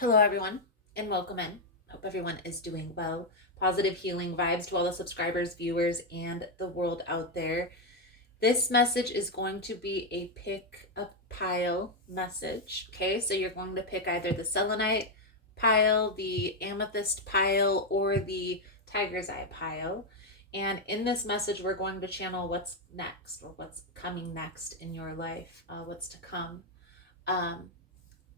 Hello, everyone, and welcome in. Hope everyone is doing well. Positive healing vibes to all the subscribers, viewers, and the world out there. This message is going to be a pick a pile message. Okay, so you're going to pick either the selenite pile, the amethyst pile, or the tiger's eye pile. And in this message, we're going to channel what's next or what's coming next in your life, what's to come. Um,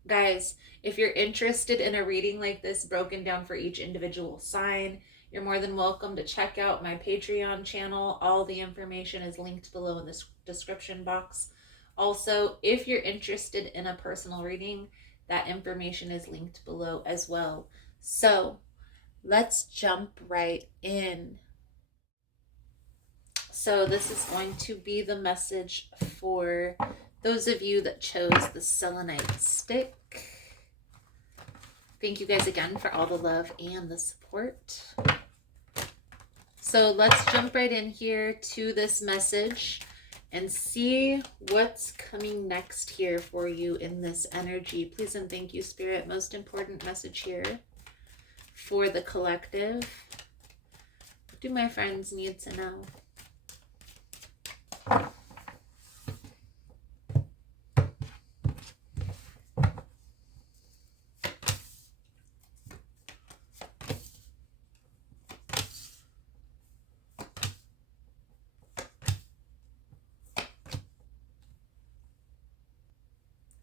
Guys, if you're interested in a reading like this broken down for each individual sign, you're more than welcome to check out my Patreon channel. All the information is linked below in the description box. Also, if you're interested in a personal reading, that information is linked below as well. So let's jump right in. So this is going to be the message for those of you that chose the selenite stick. Thank you guys again for all the love and the support. So let's jump right in here to this message and see what's coming next here for you in this energy. Please and thank you, Spirit. Most important message here for the collective. What do my friends need to know?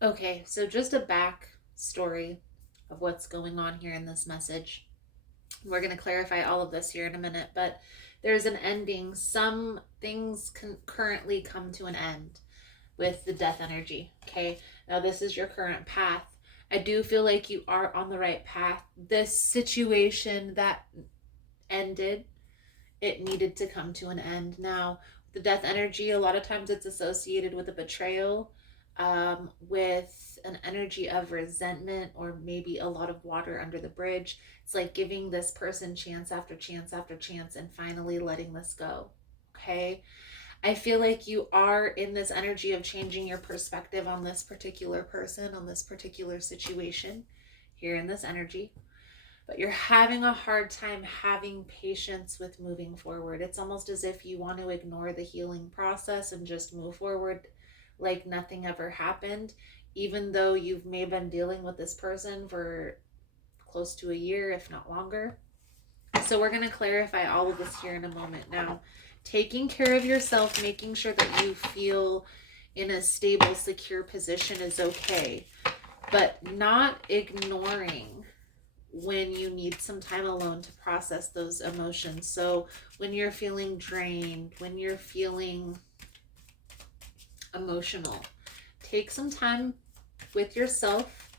Okay, so just a back story of what's going on here in this message. We're going to clarify all of this here in a minute, but there's an ending. Some things can currently come to an end with the death energy. Okay, now this is your current path. I do feel like you are on the right path. This situation that ended, it needed to come to an end. Now, the death energy, a lot of times it's associated with a betrayal, with an energy of resentment, or maybe a lot of water under the bridge. It's like giving this person chance after chance after chance and finally letting this go. Okay. I feel like you are in this energy of changing your perspective on this particular person, on this particular situation here in this energy. But you're having a hard time having patience with moving forward. It's almost as if you want to ignore the healing process and just move forward like nothing ever happened, even though you've maybe been dealing with this person for close to a year, if not longer. So we're going to clarify all of this here in a moment. Now, taking care of yourself, making sure that you feel in a stable, secure position is okay, but not ignoring when you need some time alone to process those emotions. So when you're feeling drained, when you're feeling emotional, take some time with yourself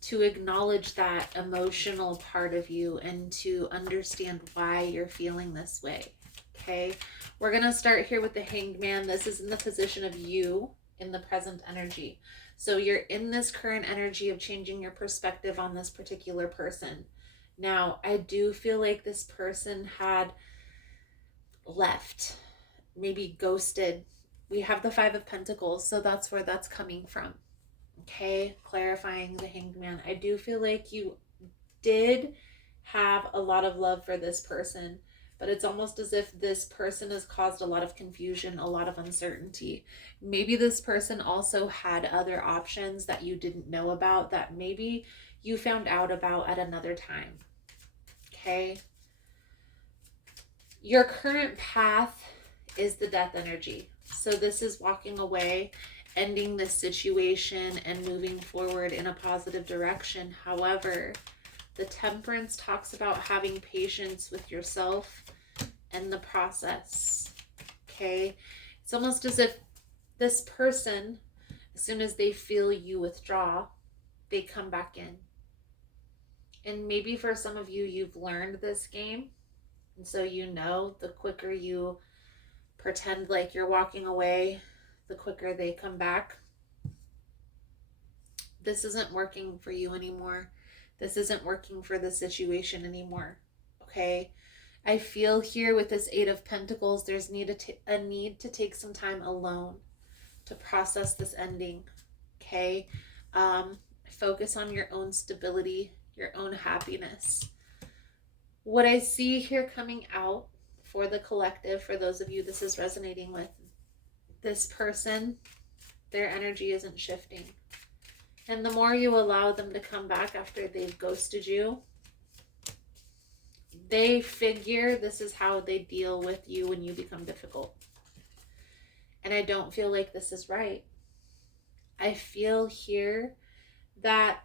to acknowledge that emotional part of you and to understand why you're feeling this way. Okay, we're going to start here with the Hanged Man. This is in the position of you in the present energy. So you're in this current energy of changing your perspective on this particular person. Now, I do feel like this person had left, maybe ghosted. We have the Five of Pentacles, so that's where that's coming from. Okay, clarifying the Hanged Man. I do feel like you did have a lot of love for this person, but it's almost as if this person has caused a lot of confusion, a lot of uncertainty. Maybe this person also had other options that you didn't know about, that maybe you found out about at another time. Okay. Your current path is the death energy. So this is walking away, ending this situation, and moving forward in a positive direction. However, the Temperance talks about having patience with yourself and the process. Okay? It's almost as if this person, as soon as they feel you withdraw, they come back in. And maybe for some of you, you've learned this game. And so you know the quicker you pretend like you're walking away, the quicker they come back. This isn't working for you anymore. This isn't working for the situation anymore. Okay? I feel here with this Eight of Pentacles, there's a need to take some time alone to process this ending. Okay? I Focus on your own stability, your own happiness. What I see here coming out for the collective, for those of you this is resonating with, this person, their energy isn't shifting. And the more you allow them to come back after they've ghosted you, they figure this is how they deal with you when you become difficult. And I don't feel like this is right. I feel here that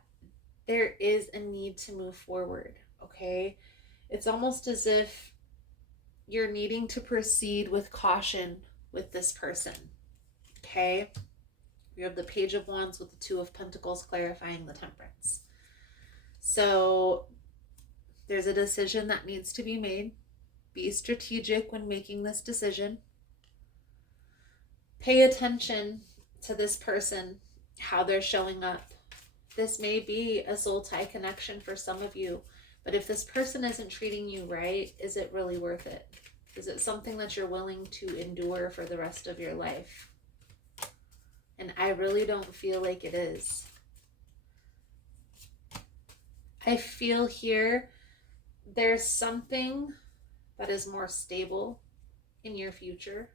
there is a need to move forward, okay? It's almost as if you're needing to proceed with caution with this person, okay? You have the Page of Wands with the Two of Pentacles clarifying the Temperance. So there's a decision that needs to be made. Be strategic when making this decision. Pay attention to this person, how they're showing up. This may be a soul tie connection for some of you, but if this person isn't treating you right, is it really worth it? Is it something that you're willing to endure for the rest of your life? And I really don't feel like it is. I feel here there's something that is more stable in your future,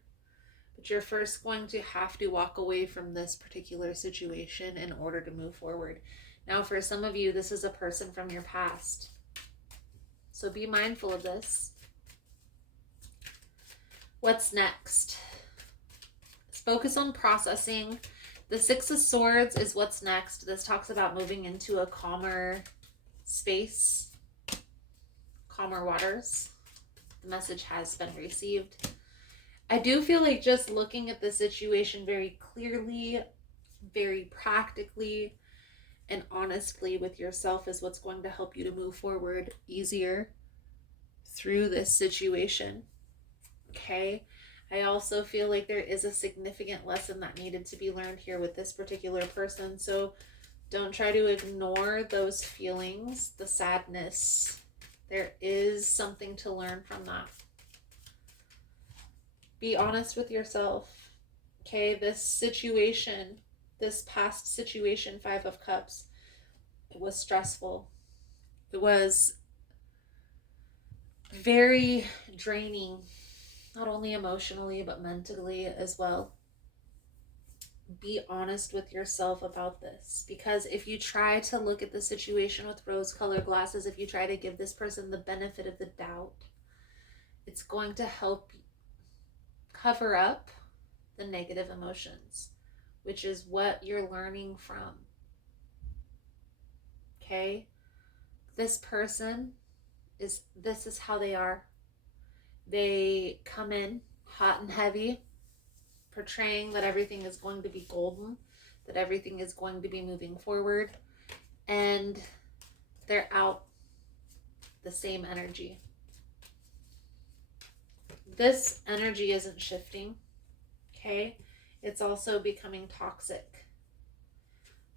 but you're first going to have to walk away from this particular situation in order to move forward. Now, for some of you, this is a person from your past. So be mindful of this. What's next? Let's focus on processing. The Six of Swords is what's next. This talks about moving into a calmer space, calmer waters. The message has been received. I do feel like just looking at the situation very clearly, very practically, and honestly with yourself is what's going to help you to move forward easier through this situation. Okay? I also feel like there is a significant lesson that needed to be learned here with this particular person. So don't try to ignore those feelings, the sadness. There is something to learn from that. Be honest with yourself. Okay, this situation, this past situation, Five of Cups, it was stressful. It was very draining, not only emotionally, but mentally as well. Be honest with yourself about this, because if you try to look at the situation with rose-colored glasses, if you try to give this person the benefit of the doubt, it's going to help cover up the negative emotions, which is what you're learning from. Okay? This person this is how they are. They come in hot and heavy, portraying that everything is going to be golden, that everything is going to be moving forward, and they're out the same energy. This energy isn't shifting, okay? It's also becoming toxic.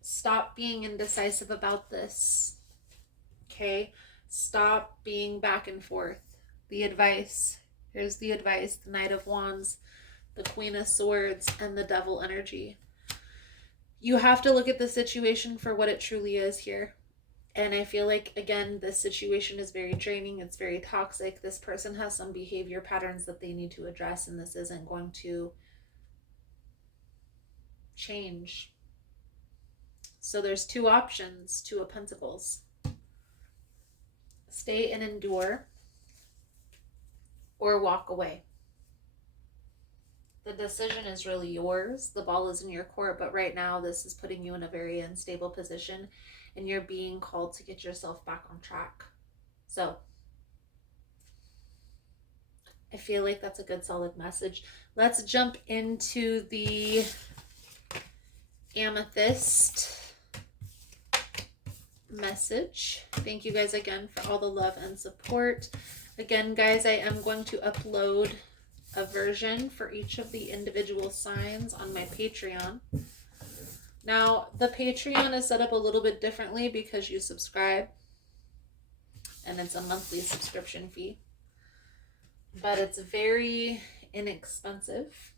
Stop being indecisive about this, okay? Stop being back and forth. The advice, here's the advice, the Knight of Wands, the Queen of Swords, and the Devil energy. You have to look at the situation for what it truly is here. And I feel like, again, this situation is very draining. It's very toxic. This person has some behavior patterns that they need to address, and this isn't going to change. So there's two options, Two of Pentacles. Stay and endure, or walk away. The decision is really yours. The ball is in your court, but right now this is putting you in a very unstable position, and you're being called to get yourself back on track. So I feel like that's a good solid message. Let's jump into the Amethyst message. Thank you guys again for all the love and support. Again, guys, I am going to upload a version for each of the individual signs on my Patreon. Now, the Patreon is set up a little bit differently because you subscribe, and it's a monthly subscription fee, but it's very inexpensive.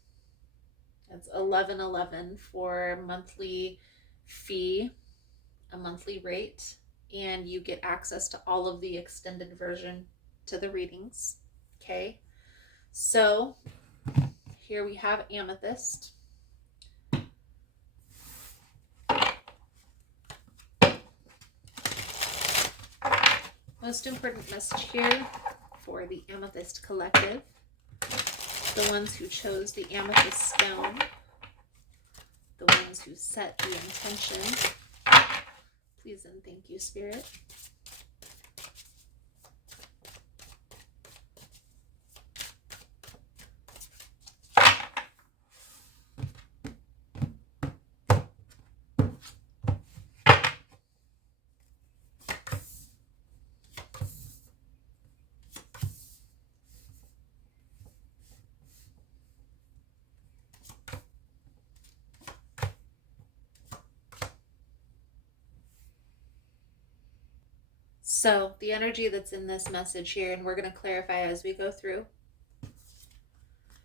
It's $11.11 for monthly fee. a monthly rate, and you get access to all of the extended version to the readings. Okay, so here we have amethyst. Most important message here for the Amethyst Collective, the ones who chose the amethyst stone, the ones who set the intention. Please and thank you, Spirit. So the energy that's in this message here, and we're going to clarify as we go through.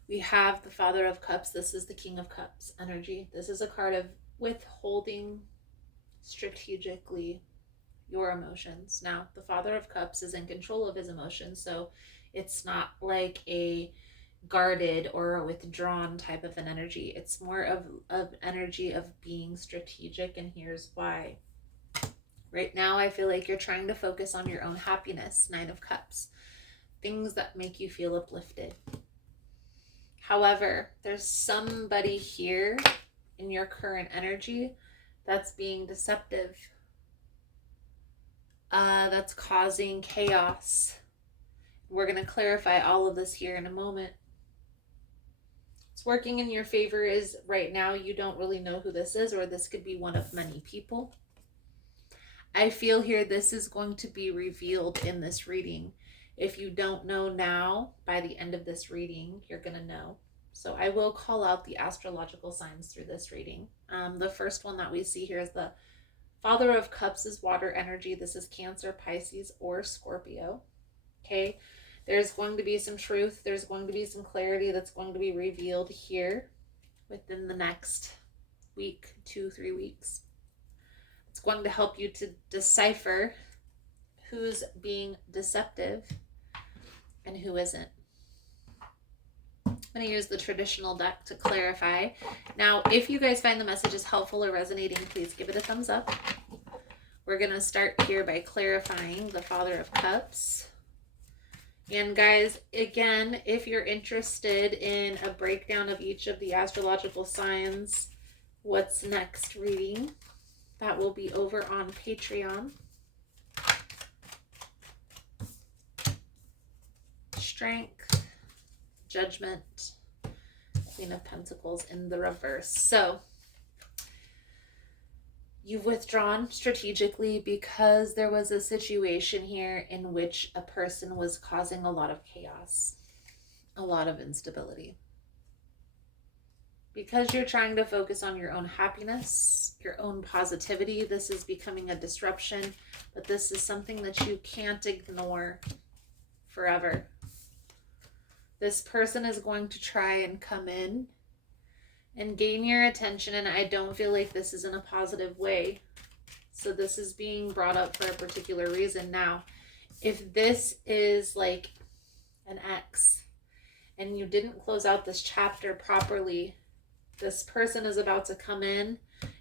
We have the Father of Cups. This is the King of Cups energy. This is a card of withholding strategically your emotions. Now, the Father of Cups is in control of his emotions, so it's not like a guarded or a withdrawn type of an energy. It's more of energy of being strategic, and here's why. Right now, I feel like you're trying to focus on your own happiness, Nine of Cups, things that make you feel uplifted. However, there's somebody here in your current energy that's being deceptive, that's causing chaos. We're going to clarify all of this here in a moment. What's working in your favor is right now you don't really know who this is, or this could be one of many people. I feel here this is going to be revealed in this reading. If you don't know now, by the end of this reading, you're going to know. So I will call out the astrological signs through this reading. The first one that we see here is the Father of Cups is water energy. This is Cancer, Pisces, or Scorpio. Okay, there's going to be some truth. There's going to be some clarity that's going to be revealed here within the next week, 2-3 weeks. It's going to help you to decipher who's being deceptive and who isn't. I'm going to use the traditional deck to clarify. Now, if you guys find the messages helpful or resonating, please give it a thumbs up. We're going to start here by clarifying the Father of Cups. And guys, again, if you're interested in a breakdown of each of the astrological signs, what's next reading, that will be over on Patreon. Strength, Judgment, Queen of Pentacles in the reverse. So you've withdrawn strategically because there was a situation here in which a person was causing a lot of chaos, a lot of instability. Because you're trying to focus on your own happiness, your own positivity, this is becoming a disruption, but this is something that you can't ignore forever. This person is going to try and come in and gain your attention, and I don't feel like this is in a positive way. So this is being brought up for a particular reason. Now, if this is like an ex and you didn't close out this chapter properly, this person is about to come in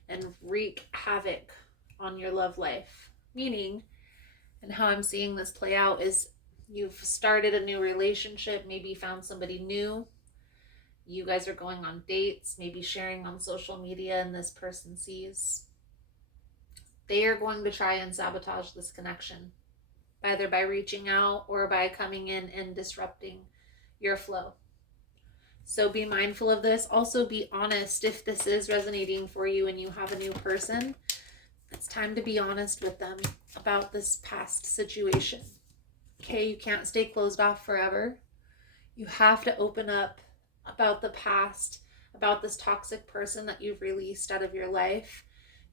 and wreak havoc on your love life. Meaning, and how I'm seeing this play out is you've started a new relationship, maybe found somebody new. You guys are going on dates, maybe sharing on social media, and this person sees. They are going to try and sabotage this connection, either by reaching out or by coming in and disrupting your flow. So be mindful of this. Also be honest if this is resonating for you and you have a new person. It's time to be honest with them about this past situation. Okay, you can't stay closed off forever. You have to open up about the past, about this toxic person that you've released out of your life,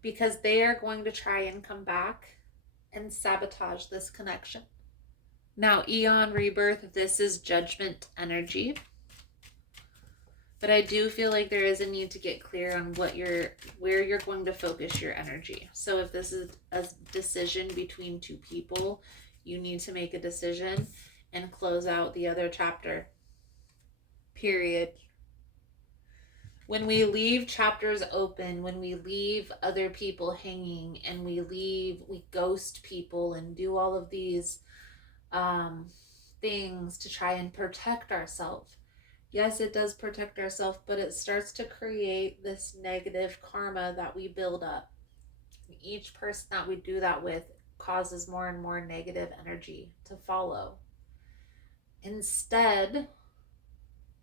because they are going to try and come back and sabotage this connection. Now, Eon Rebirth, this is Judgment energy. But I do feel like there is a need to get clear on where you're going to focus your energy. So if this is a decision between two people, you need to make a decision and close out the other chapter. Period. When we leave chapters open, when we leave other people hanging, and we ghost people and do all of these things to try and protect ourselves. Yes, it does protect ourselves, but it starts to create this negative karma that we build up. Each person that we do that with causes more and more negative energy to follow. Instead,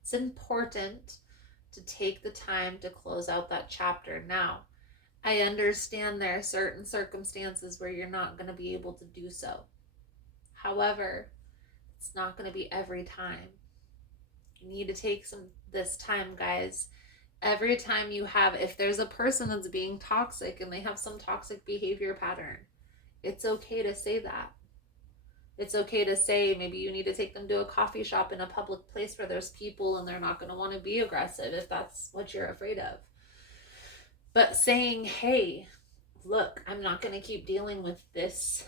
it's important to take the time to close out that chapter. Now, I understand there are certain circumstances where you're not going to be able to do so. However, it's not going to be every time. You need to take this time, guys. Every time you have, if there's a person that's being toxic and they have some toxic behavior pattern, it's okay to say that. It's okay to say maybe you need to take them to a coffee shop in a public place where there's people and they're not going to want to be aggressive if that's what you're afraid of. But saying, hey, look, I'm not going to keep dealing with this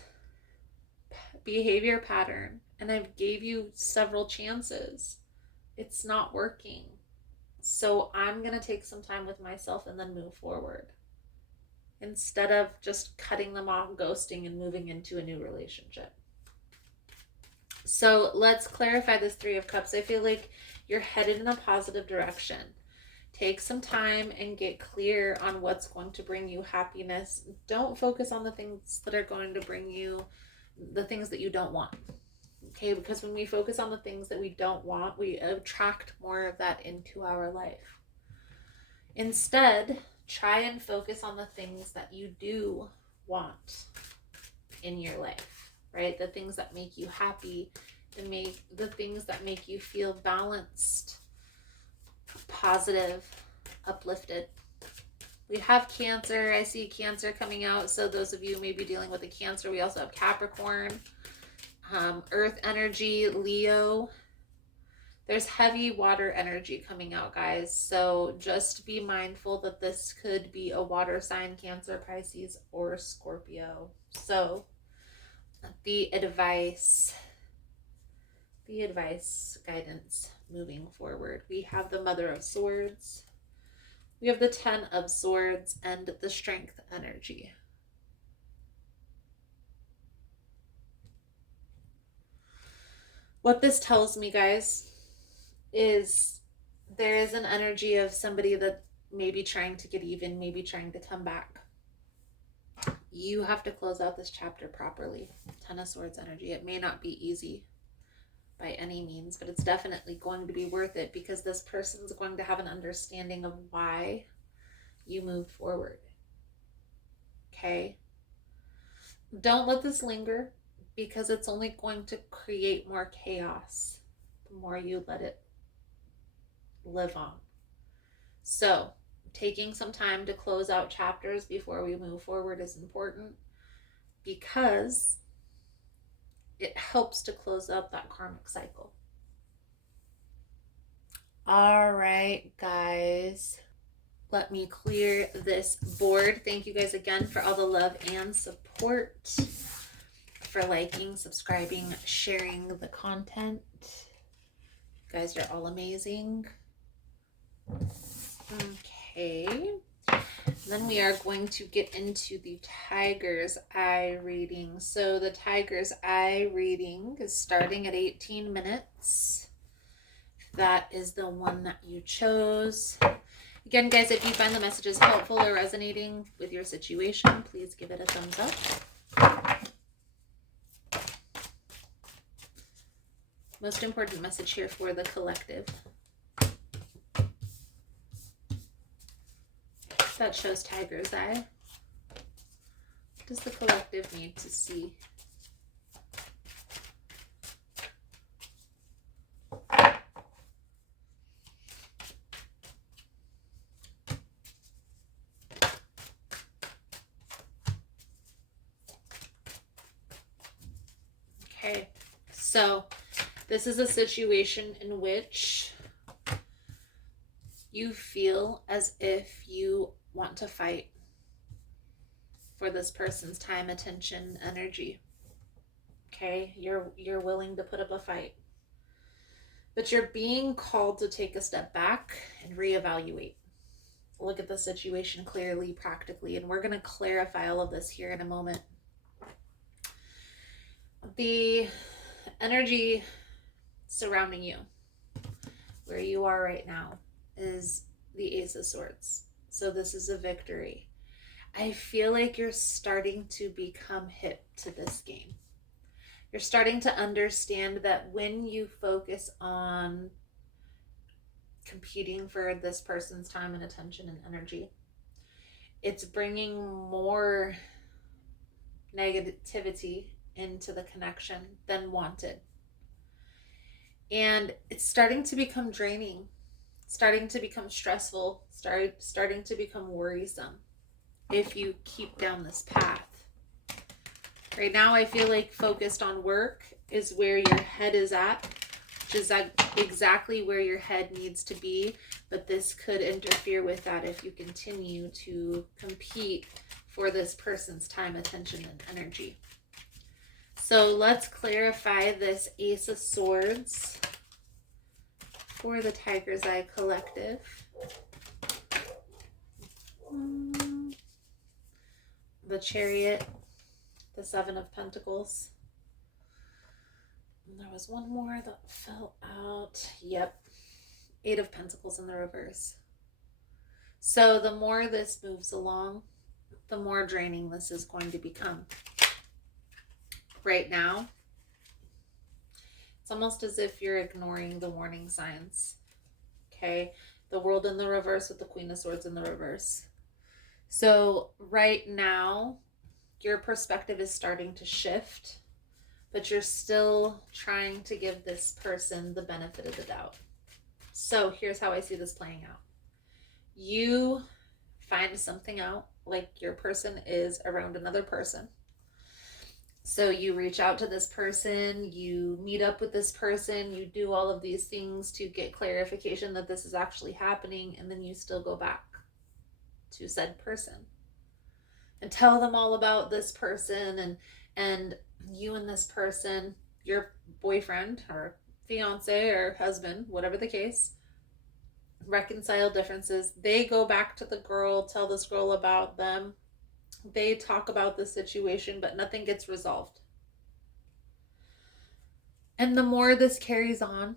behavior pattern, and I've gave you several chances. It's not working. So I'm going to take some time with myself and then move forward. Instead of just cutting them off, ghosting, and moving into a new relationship. So let's clarify this Three of Cups. I feel like you're headed in a positive direction. Take some time and get clear on what's going to bring you happiness. Don't focus on the things that are going to bring you the things that you don't want. Okay, because when we focus on the things that we don't want, we attract more of that into our life. Instead, try and focus on the things that you do want in your life, right? The things that make you happy, the things that make you feel balanced, positive, uplifted. We have Cancer. I see Cancer coming out. So those of you may be dealing with a Cancer. We also have Capricorn, Earth energy, Leo. There's heavy water energy coming out, guys. So just be mindful that this could be a water sign, Cancer, Pisces, or Scorpio. So the advice, guidance moving forward. We have the Mother of Swords. We have the Ten of Swords and the Strength energy. What this tells me, guys, is there is an energy of somebody that may be trying to get even, maybe trying to come back. You have to close out this chapter properly. Ten of Swords energy. It may not be easy by any means, but it's definitely going to be worth it, because this person's going to have an understanding of why you moved forward. Okay? Don't let this linger, because it's only going to create more chaos the more you let it live on. So, taking some time to close out chapters before we move forward is important, because it helps to close up that karmic cycle. All right, guys. Let me clear this board. Thank you guys again for all the love and support, for liking, subscribing, sharing the content. You guys are all amazing. Okay. Then we are going to get into the Tiger's Eye reading. So the Tiger's Eye reading is starting at 18 minutes. If that is the one that you chose. Again, guys, if you find the messages helpful or resonating with your situation, please give it a thumbs up. Most important message here for the collective. That shows Tiger's Eye. What does the collective need to see? Okay, so this is a situation in which you feel as if you want to fight for this person's time, attention, energy. Okay, you're willing to put up a fight. But you're being called to take a step back and reevaluate. Look at the situation clearly, practically, and we're going to clarify all of this here in a moment. The energy surrounding you, where you are right now, is the Ace of Swords. So this is a victory. I feel like you're starting to become hip to this game. You're starting to understand that when you focus on competing for this person's time and attention and energy, it's bringing more negativity into the connection than wanted. And it's starting to become draining, starting to become stressful, starting to become worrisome if you keep down this path. Right now, I feel like focused on work is where your head is at, which is exactly where your head needs to be. But this could interfere with that if you continue to compete for this person's time, attention, and energy. So let's clarify this Ace of Swords for the Tiger's Eye Collective. The Chariot, the Seven of Pentacles. And there was one more that fell out. Yep. Eight of Pentacles in the reverse. So the more this moves along, the more draining this is going to become. Right now, it's almost as if you're ignoring the warning signs. Okay? The World in the reverse with the Queen of Swords in the reverse. So right now, your perspective is starting to shift, but you're still trying to give this person the benefit of the doubt. So here's how I see this playing out. You find something out, like your person is around another person. So you reach out to this person, you meet up with this person, you do all of these things to get clarification that this is actually happening, and then you still go back to said person and tell them all about this person, and you and this person, your boyfriend or fiance or husband, whatever the case, reconcile differences. They go back to the girl, tell this girl about them. They talk about the situation, but nothing gets resolved. And the more this carries on,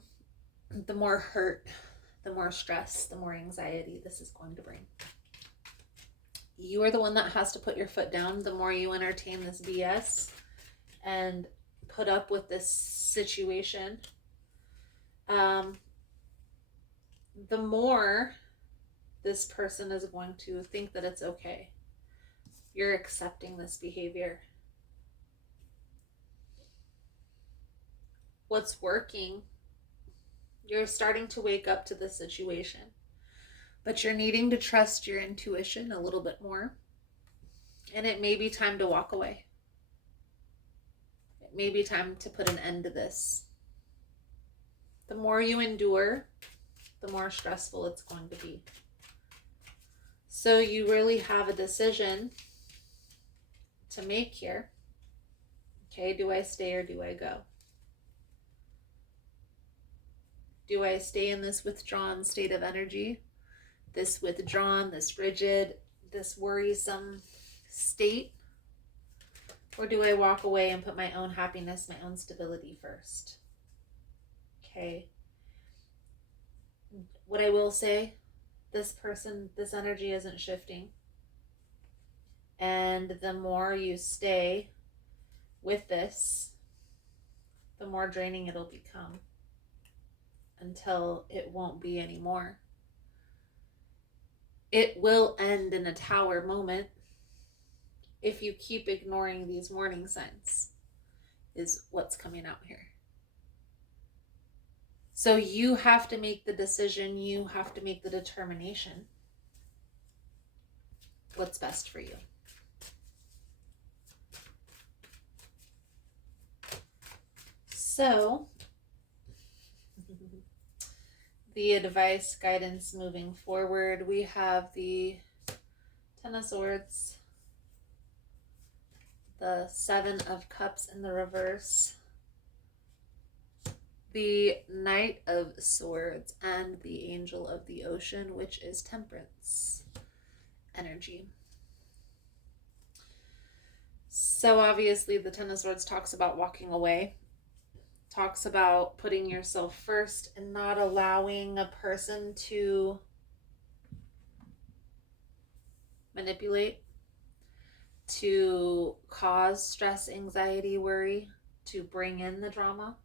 the more hurt, the more stress, the more anxiety this is going to bring. You are the one that has to put your foot down. The more you entertain this BS and put up with this situation, the more this person is going to think that it's okay. You're accepting this behavior. What's working? You're starting to wake up to the situation, but you're needing to trust your intuition a little bit more. And it may be time to walk away. It may be time to put an end to this. The more you endure, the more stressful it's going to be. So you really have a decision to make here. Okay, do I stay or do I go? Do I stay in this withdrawn state of energy? This withdrawn, this rigid, this worrisome state? Or do I walk away and put my own happiness, my own stability first? Okay. What I will say, this person, this energy isn't shifting. And the more you stay with this, the more draining it'll become until it won't be anymore. It will end in a tower moment if you keep ignoring these warning signs, is what's coming out here. So you have to make the decision, you have to make the determination what's best for you. So the advice, guidance moving forward. We have the Ten of Swords, the Seven of Cups in the reverse, the Knight of Swords, and the Angel of the Ocean, which is Temperance energy. So obviously the Ten of Swords talks about walking away, talks about putting yourself first and not allowing a person to manipulate, to cause stress, anxiety, worry, to bring in the drama.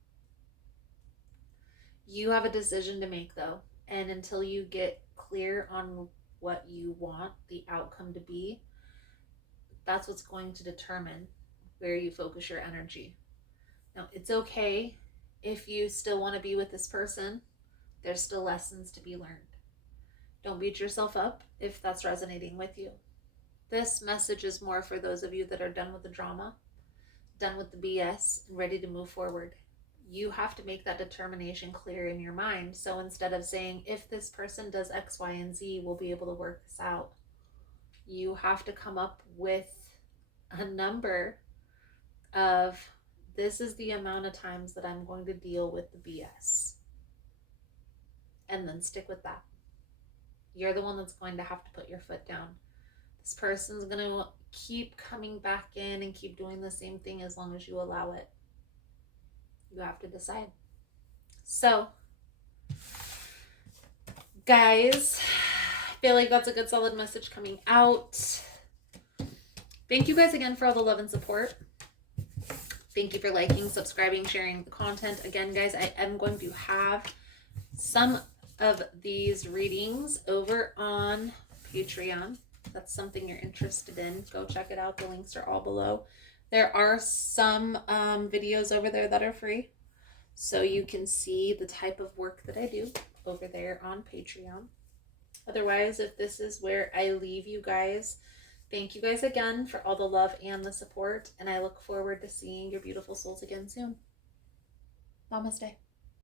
You have a decision to make though, and until you get clear on what you want the outcome to be, that's what's going to determine where you focus your energy. Now, it's okay if you still want to be with this person. There's still lessons to be learned. Don't beat yourself up if that's resonating with you. This message is more for those of you that are done with the drama, done with the BS, and ready to move forward. You have to make that determination clear in your mind. So instead of saying, if this person does X, Y, and Z, we'll be able to work this out, you have to come up with a number of, this is the amount of times that I'm going to deal with the BS. And then stick with that. You're the one that's going to have to put your foot down. This person's going to keep coming back in and keep doing the same thing as long as you allow it. You have to decide. So, guys, I feel like that's a good solid message coming out. Thank you guys again for all the love and support. Thank you for liking, subscribing, sharing the content. Again, guys, I am going to have some of these readings over on Patreon. If that's something you're interested in, go check it out. The links are all below. There are some videos over there that are free, so you can see the type of work that I do over there on Patreon. Otherwise, if this is where I leave you guys, thank you guys again for all the love and the support, and I look forward to seeing your beautiful souls again soon. Namaste.